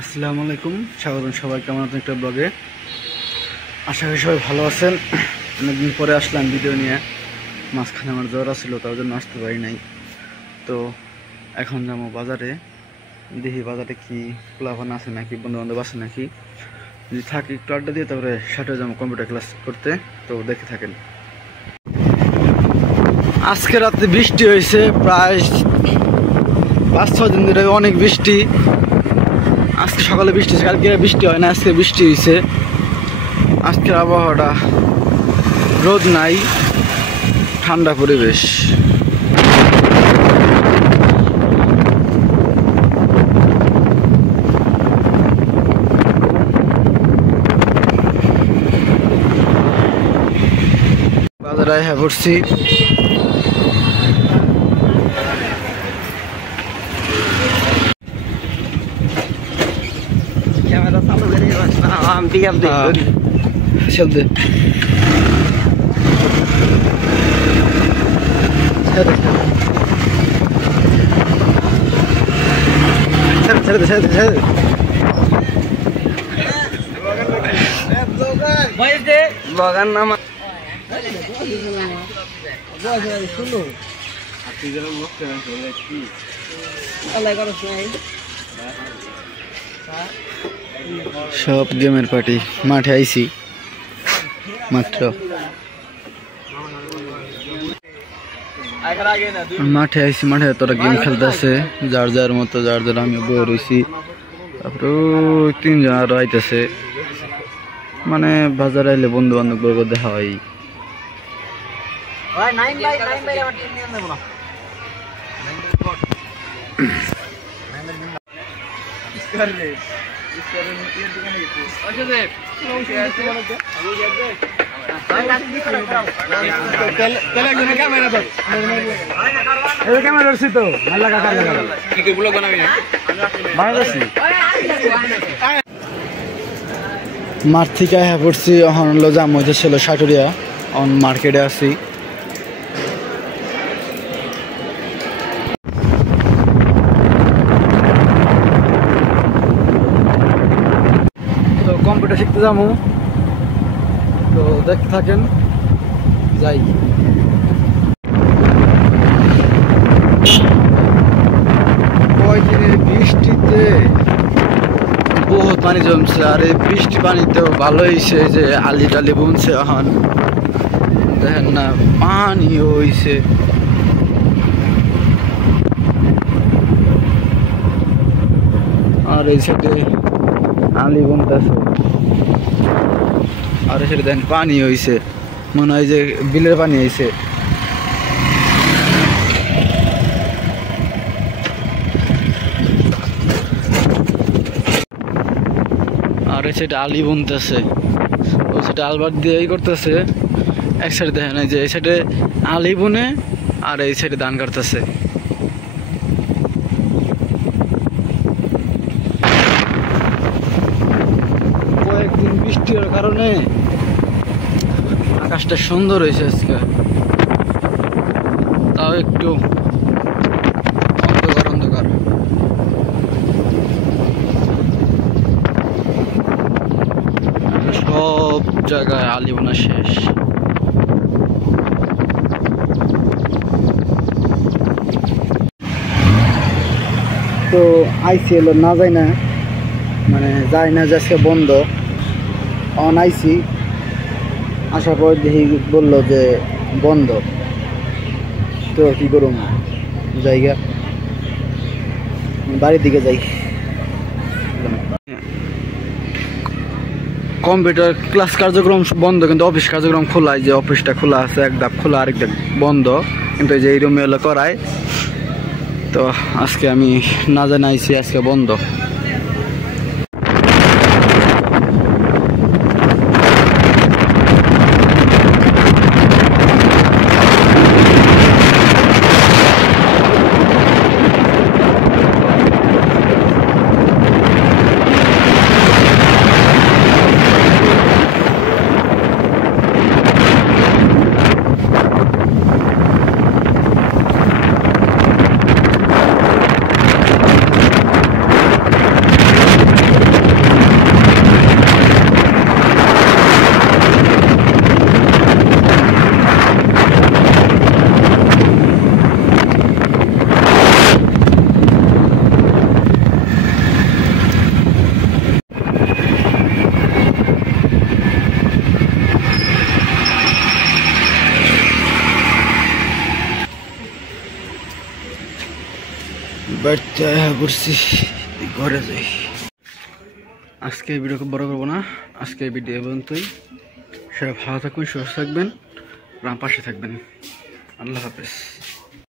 আসসালামু আলাইকুম, স্বাগতম সবাই কেমন আছেন একটা ব্লগে। আশা করি সবাই ভালো আছেন। অনেকদিন পরে আসলাম ভিডিও নিয়ে। মাঝখানে আমার জ্বর আসছিল, তার জন্য আসতে পারি নাই। তো এখন যাবো বাজারে, দেখি বাজারে কি পোলাপান আছে নাকি, বন্ধু বান্ধব আছে নাকি। যদি থাকি একটু আড্ডা দিয়ে তারপরে সাথে যাবো কম্পিউটার ক্লাস করতে। তো দেখে থাকেন। আজকে রাতে বৃষ্টি হয়েছে, প্রায় 5-6 দিন ধরে অনেক বৃষ্টি। আজকে সকালে বৃষ্টি হয়েছে, কালকে বৃষ্টি হয় না, আজকে বৃষ্টি হয়েছে। আজকের আবহাওয়াটা রোদ নাই, ঠান্ডা পরিবেশ। বাজারে হ্যাঁ পড়ছি। ক্যামেরা চালু করে শব্দ বাগান নাম সব গেমের পার্টি। মাঠে আইছি মাত্র, মাঠে তোরা গেম খেলতেছে যার যার মতো, যার যার। আমি বয়ে রয়েছি, তারপরে ওই 3 জন আরো আইতেছে। মানে বাজার আইলে বন্ধু বান্ধব দেখা হয়। মাঠ থেকে হ্যাঁ পড়ছি। এখন হলো জাম হইতেছিল সাটুরিয়া, অন মার্কেটে আছি। তো কম্পিউটার শিখতে যাবো, তো দেখতে থাকেন, যাই। কয়েকদিনের বৃষ্টিতে বহুত পানি জমছে, আর এই বৃষ্টি পানিতেও ভালো হয়েছে যে আলি টালি বুনছে। এখন দেখেন না, পানি হয়েছে। আর এই সাইডে আলি বুনতেছে, আর এই সাইডে দেখেন পানি হয়েছে, মনে হয় যে বিলের পানি হয়েছে। আর এই সাইডে আলি বুনতেছে, ওই সাইডে আলবার দিয়ে করতেছে। এক সাইডে দেখেন এই যে এই সাইডে আলি বুনে, আর এই সাইডে ধান কাটতেছে। কয়েকদিন বৃষ্টি হওয়ার কারণে আকাশটা সুন্দর হয়েছে আজকে, তাও একটু অন্ধকার অন্ধকার। সব জায়গায় আলি বোনা শেষ। তো আইসি এলো না, যায় না, মানে যায় না, আজকে বন্ধ। অন আইসি, আসার পর দেখি বললো যে বন্ধ। তো কি করুম, জায়গা বাড়ির দিকে যাই। কম্পিউটার ক্লাস কার্যক্রম বন্ধ, কিন্তু অফিস কার্যক্রম খোলা। যে অফিসটা খোলা আছে, এক ধাপ খোলা, আরেক ধাপ বন্ধ। কিন্তু এই যে এই রুমে এলো করায়। তো আজকে আমি না জানাইছি আজকে বন্ধ। বাড়িতে ঘুরছি, ঘরে যাই। আজকে ভিডিও খুব বড় করবো না, আজকে ভিডিও পর্যন্তই। সবাই ভালো থাকবেন, সুস্থ থাকবেন, আমার পাশে থাকবেন। আল্লাহ হাফেজ।